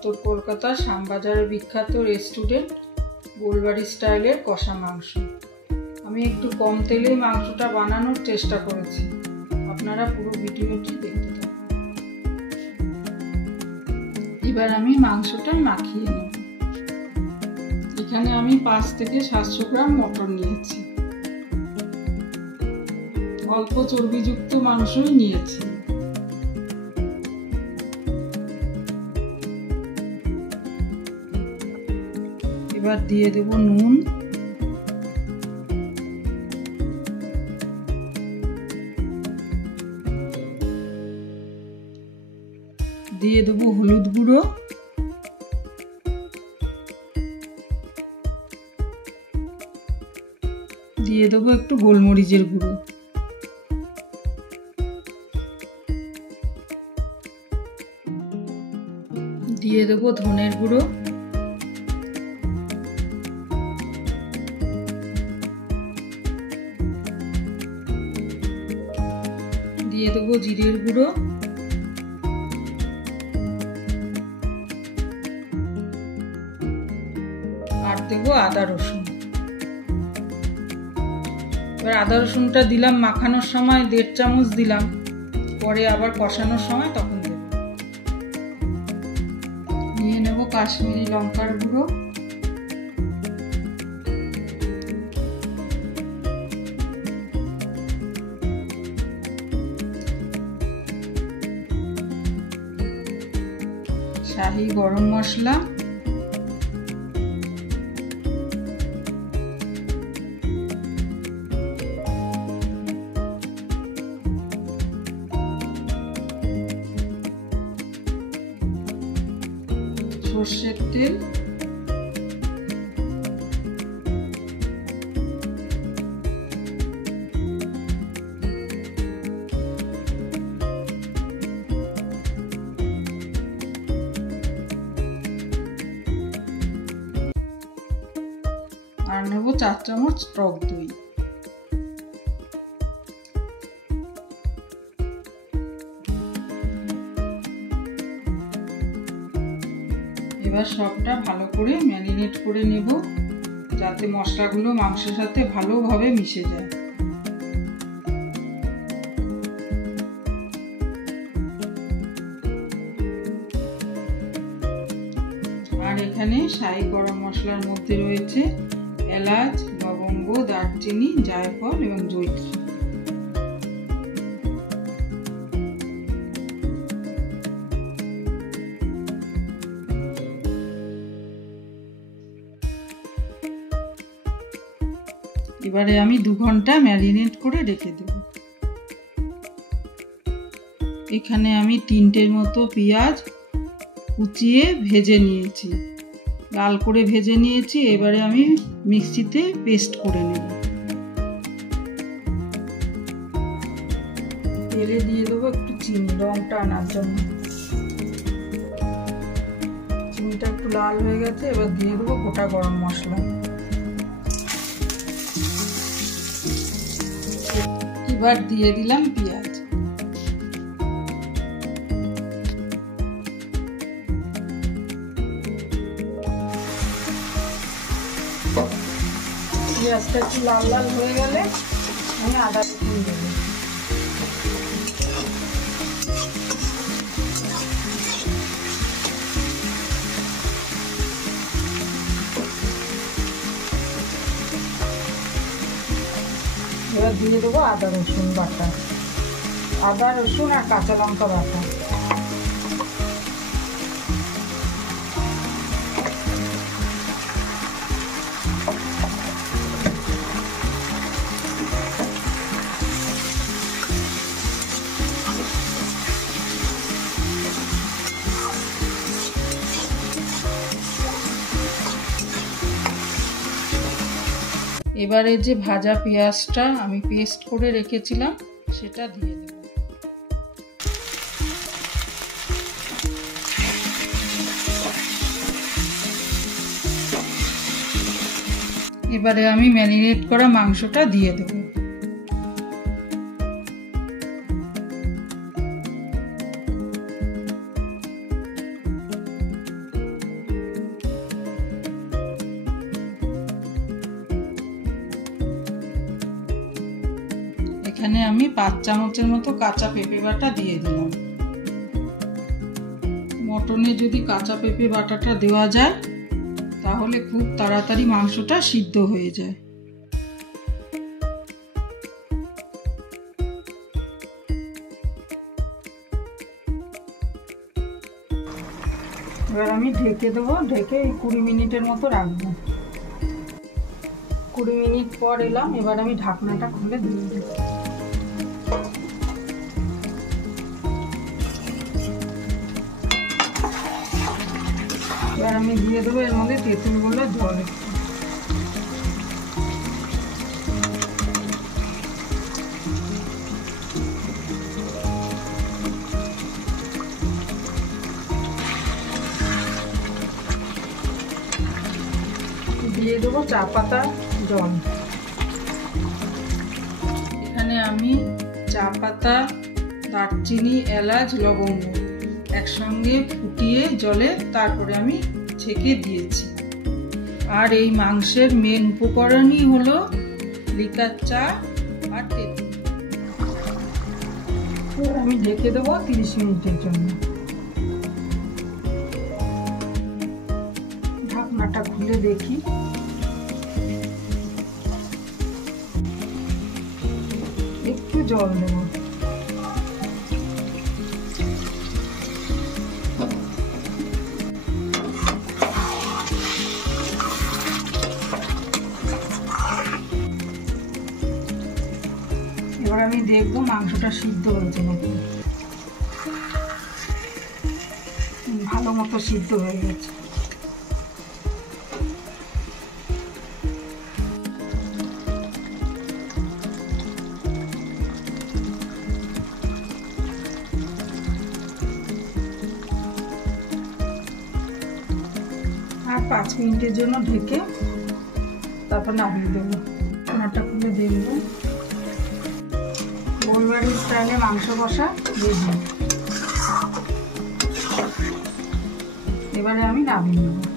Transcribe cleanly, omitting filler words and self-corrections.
উত্তর কলকাতার শ্যামবাজারের বিখ্যাত রেস্টুরেন্ট গোলবাড়ি স্টাইলের কষা মাংস। আমি একটু কম তেলে মাংসটা বানানোর চেষ্টা করেছি, আপনারা পুরো ভিডিওটি দেখতে থাকুন। এবার আমি মাংসটা মাখিয়ে নেব। এখানে আমি 5 থেকে 700 গ্রাম মটন নিয়েছি, অল্প চর্বিযুক্ত মাংসই নিয়েছি। এবার দিয়ে দেব নুন, দিয়ে দেব হলুদ গুঁড়ো, দিয়ে দেবো একটু গোলমরিচের গুঁড়ো, দিয়ে দেবো ধনের গুঁড়ো, দিয়ে দেবো জিরের গুঁড়ো, আর দেবো আদা রসুন। এবার আদা রসুনটা দিলাম মাখানোর সময় 1.5 চামচ দিলাম, পরে আবার কষানোর সময় তখন দেব। নিয়ে নেব কাশ্মীরি লঙ্কার গুঁড়ো, শাহি গরম মশলা, সর্ষের তেল, আর নেব 4 চামচ টক দই। এবার সবটা ভালো করে ম্যারিনেট করে নেব, যাতে মশলাগুলো মাংসের সাথে ভালোভাবে মিশে যায়। আর এখানে শাহি গরম মশলার মধ্যে রয়েছে এলাচ, লবঙ্গ, দারচিনি, জায়ফল এবং জয়িত্রী। এবারে আমি 2 ঘন্টা ম্যারিনেট করে রেখে দেব। এখানে আমি 3টের মতো পেঁয়াজ কুচিয়ে ভেজে নিয়েছি, লাল করে ভেজে নিয়েছি। এবারে আমি মিক্সিতে পেস্ট করে নেব। তেলে দিয়ে দেবো একটু চিনি, রংটা আনার জন্য। চিনিটা একটু লাল হয়ে গেছে, এবার দিয়ে দেবো গোটা গরম মশলা। এবার দিয়ে দিলাম পেঁয়াজ। পেঁয়াজটা একটু লাল লাল হয়ে গেলে আমি আদা রসুন দেবো। এবার দিয়ে দেবো আদা রসুন বাটা, আদা রসুন আর কাঁচা লঙ্কা বাটা। এবারে যে ভাজা পেঁয়াজটা আমি পেস্ট করে রেখেছিলাম সেটা দিয়ে দেব। এবারে আমি ম্যারিনেট করা মাংসটা দিয়ে দেব। এখানে আমি 5 চামচের মতো কাঁচা পেঁপে বাটা দিয়ে দিলাম। মটনে যদি কাঁচা পেঁপে বাটাটা দেওয়া যায় তাহলে খুব তাড়াতাড়ি মাংসটা সিদ্ধ হয়ে যায়। এবার আমি ঢেকে দেবো, ঢেকে 20 মিনিটের মতো রাখবো। 20 মিনিট পর এলাম, এবার আমি ঢাকনাটা খুলে দিয়ে দেবো। এবার আমি দিয়ে দেবো এর মধ্যে তেঁতুল গোলা জল। দিয়ে দেবো চা পাতা জল। এখানে আমি চা পাতা, দারচিনি, এলাচ, লবঙ্গ একসঙ্গে ফুটিয়ে জলে তারপরে আমি ছেঁকে দিয়েছি। আর এই মাংসের মেন উপকরণই হলো লিকার চা আর তেঁতুল। আমি ঢেকে দেবো 30 মিনিটের জন্য। ঢাকনাটা খুলে দেখি, একটু জল দেব। এবার আমি দেখবো মাংসটা সিদ্ধ হয়েছে নাকি। ভালো মতো সিদ্ধ হয়ে গেছে। আর 5 মিনিটের জন্য ঢেকে তারপর নামিয়ে দেবো। ঢাকনাটা খুলে দেখবো। গোলবাড়ি স্টাইলে মাংস কষা রেডি। এবারে আমি নামিয়ে নেবো।